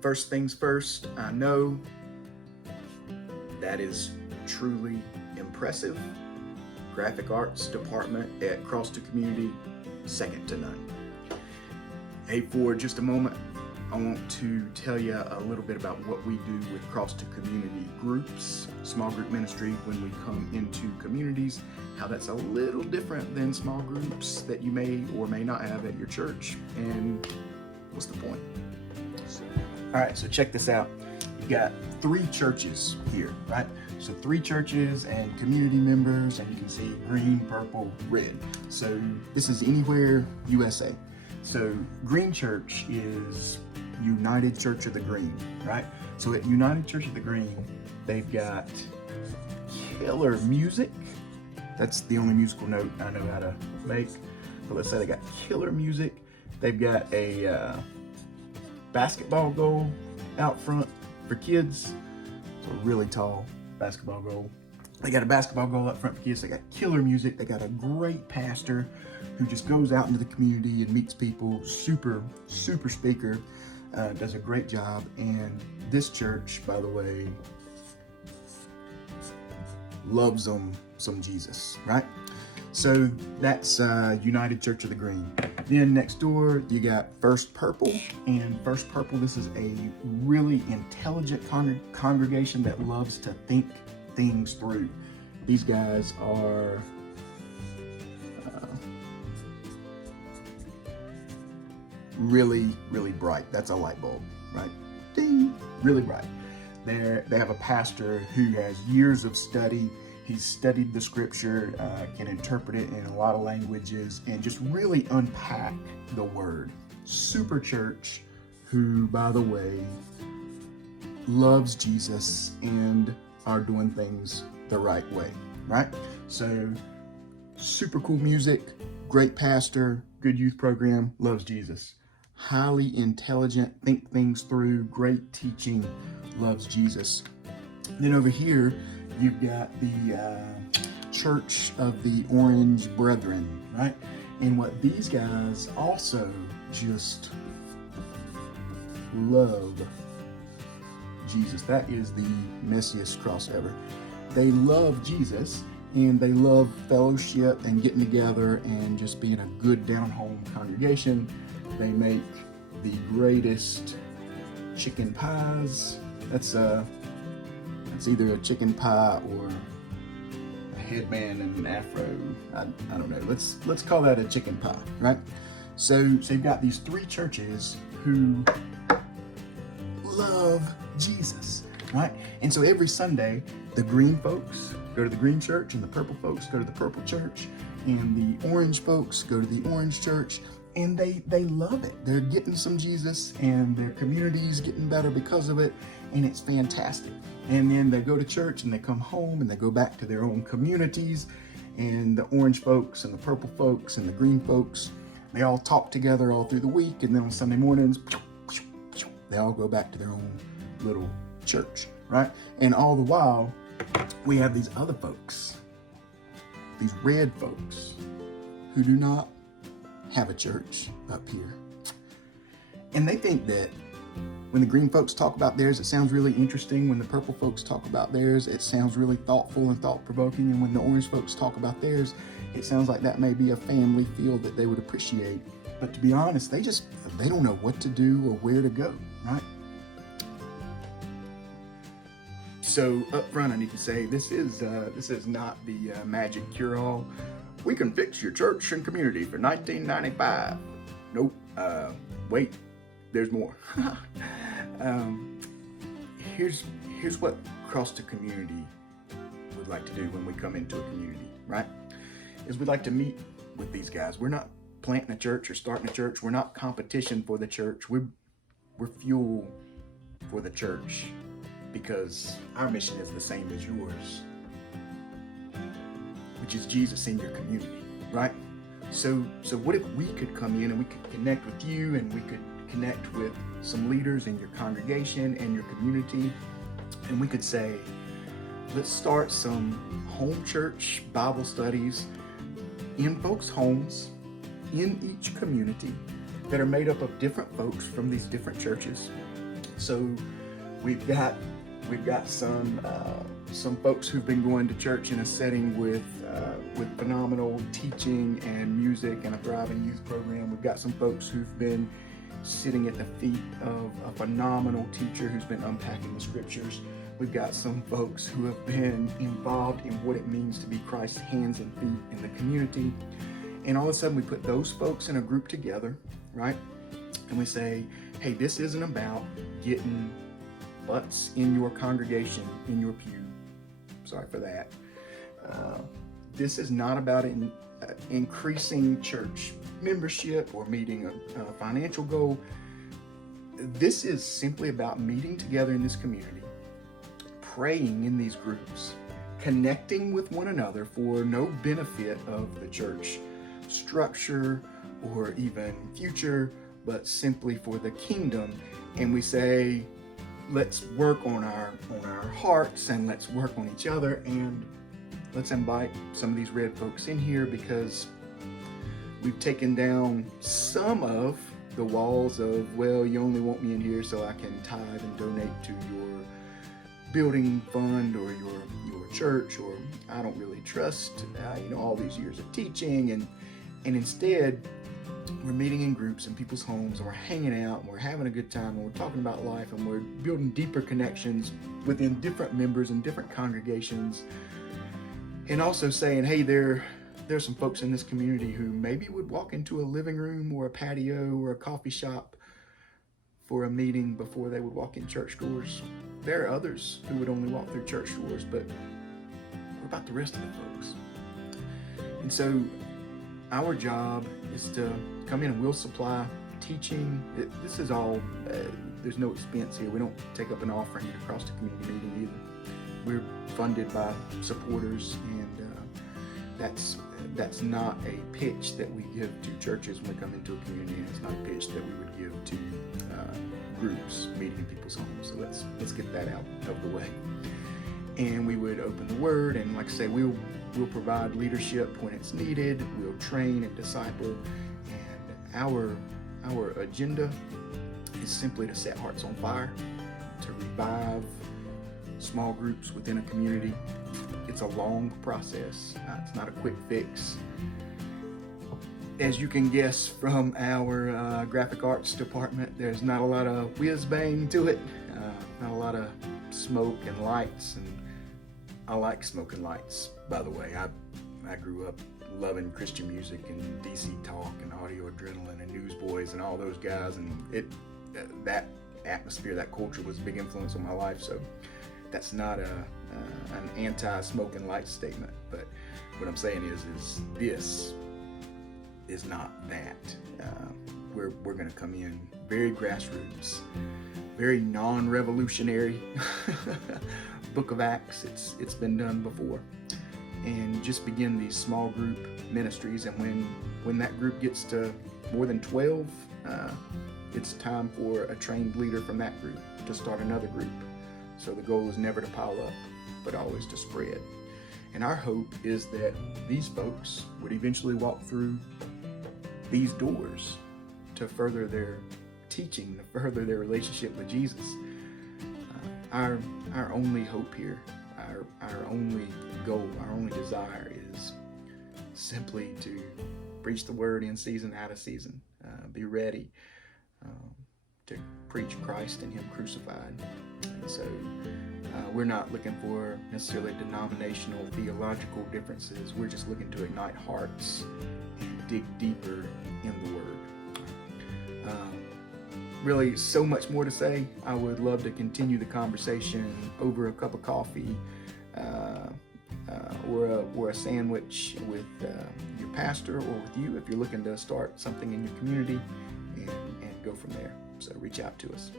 First things first, I know that is truly impressive. Graphic arts department at Cross2Community, second to none. Hey, for just a moment, I want to tell you a little bit about what we do with Cross2Community Groups, small group ministry when we come into communities, how that's a little different than small groups that you may or may not have at your church, and what's the point? All right, so check this out. You've got 3 churches here, right? So 3 churches and community members, and you can see green, purple, red. So this is Anywhere USA. So Green Church is United Church of the Green, right? So at United Church of the Green, they've got killer music. That's the only musical note I know how to make. But let's say they got killer music. They've got a basketball goal out front for kids. So a really tall basketball goal. They got a basketball goal up front for kids. They got killer music. They got a great pastor who just goes out into the community and meets people. Super speaker. Does a great job. And this church, by the way, loves them some Jesus, right? So that's United Church of the Green. Then next door, you got First Purple. And First Purple, this is a really intelligent congregation that loves to think things through. These guys are really bright. That's a light bulb, right? Ding! Really bright. They have a pastor who has years of study. He's studied the scripture, can interpret it in a lot of languages, and just really unpack the word. Super church who, by the way, loves Jesus and are doing things the right way, right? So super cool music, great pastor, good youth program, loves Jesus. Highly intelligent, think things through, great teaching, loves Jesus. Then over here, you've got the Church of the Orange Brethren, right? And what these guys also just love Jesus. That is the messiest cross ever. They love Jesus and they love fellowship and getting together and just being a good down-home congregation. They make the greatest chicken pies. That's either a chicken pie or a headband and an afro. I don't know. Let's call that a chicken pie, right? So you've got these 3 churches who love Jesus, right? And so every Sunday, the green folks go to the green church, and the purple folks go to the purple church, and the orange folks go to the orange church, and they love it. They're getting some Jesus, and their community's getting better because of it, and it's fantastic. And then they go to church, and they come home, and they go back to their own communities, and the orange folks, and the purple folks, and the green folks, they all talk together all through the week, and then on Sunday mornings, they all go back to their own little church, right? And all the while, we have these other folks, these red folks, who do not have a church up here. And they think that when the green folks talk about theirs, it sounds really interesting. When the purple folks talk about theirs, it sounds really thoughtful and thought-provoking. And when the orange folks talk about theirs, it sounds like that may be a family field that they would appreciate. But to be honest, they don't know what to do or where to go, right? So up front, I need to say this is not the magic cure-all. We can fix your church and community for $19.95. Nope. Wait, there's more. Here's what Cross2Community would like to do when we come into a community, right? Is we'd like to meet with these guys. We're not planting a church or starting a church. We're not competition for the church. We're fuel for the church, because our mission is the same as yours, which is Jesus in your community, right? So what if we could come in and we could connect with you, and we could connect with some leaders in your congregation and your community, and we could say, let's start some home church Bible studies in folks' homes in each community that are made up of different folks from these different churches. So we've got some folks who've been going to church in a setting with phenomenal teaching and music and a thriving youth program. We've got some folks who've been sitting at the feet of a phenomenal teacher who's been unpacking the scriptures. We've got some folks who have been involved in what it means to be Christ's hands and feet in the community. And all of a sudden we put those folks in a group together, right? And we say, hey, this isn't about getting butts in your congregation, in your pew. Sorry for that. This is not about increasing church membership or meeting a financial goal. This is simply about meeting together in this community, praying in these groups, connecting with one another for no benefit of the church structure or even future, but simply for the kingdom. And we say, let's work on our hearts, and let's work on each other, and let's invite some of these red folks in here, because we've taken down some of the walls of, well, you only want me in here so I can tithe and donate to your building fund or your church, or I don't really trust all these years of teaching, and instead we're meeting in groups in people's homes, and we're hanging out, and we're having a good time, and we're talking about life, and we're building deeper connections within different members and different congregations, and also saying, hey, there's some folks in this community who maybe would walk into a living room or a patio or a coffee shop for a meeting before they would walk in church doors. There are others who would only walk through church doors, but what about the rest of the folks? And so our job is to come in and we'll supply teaching. This is all, there's no expense here. We don't take up an offering at a Cross2Community meeting either. We're funded by supporters, and that's not a pitch that we give to churches when we come into a community, and it's not a pitch that we would give to groups meeting in people's homes. So let's get that out of the way. And we would open the Word, and like I say, we'll provide leadership when it's needed. We'll train and disciple, and our agenda is simply to set hearts on fire, to revive small groups within a community. It's a long process. It's not a quick fix. As you can guess from our graphic arts department, there's not a lot of whiz-bang to it, not a lot of smoke and lights, and I like smoke and lights, by the way. I grew up loving Christian music and DC Talk and Audio Adrenaline and Newsboys and all those guys, and that atmosphere, that culture was a big influence on my life, so that's not an anti-smoke and lights statement, but what I'm saying is this is not that. We're going to come in very grassroots, very non-revolutionary. Book of Acts, it's been done before, and just begin these small group ministries. And when that group gets to more than 12, it's time for a trained leader from that group to start another group. So the goal is never to pile up, but always to spread. And our hope is that these folks would eventually walk through these doors to further their teaching, to further their relationship with Jesus. Our only hope here, our only goal, our only desire is simply to preach the word in season, out of season. Be ready to preach Christ and Him crucified. And so we're not looking for necessarily denominational, theological differences. We're just looking to ignite hearts and dig deeper in the Word. Really, so much more to say. I would love to continue the conversation over a cup of coffee or a sandwich with your pastor or with you if you're looking to start something in your community, and go from there. So reach out to us.